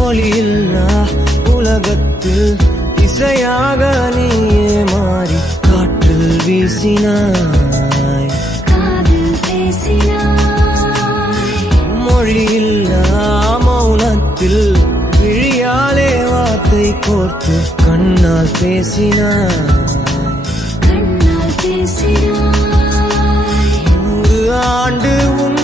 ஒளியில்லா உலகத்தில் இசையாக நீயே மாறி காற்றில் வீசினாய், காதில் பேசினாய். மொழியில்லா மௌனத்தில் விழியாலே வார்த்தை கோர்த்து கண்ணால் பேசினாய், கண்ணால் பேசினாய். 100 ஆண்டு உன்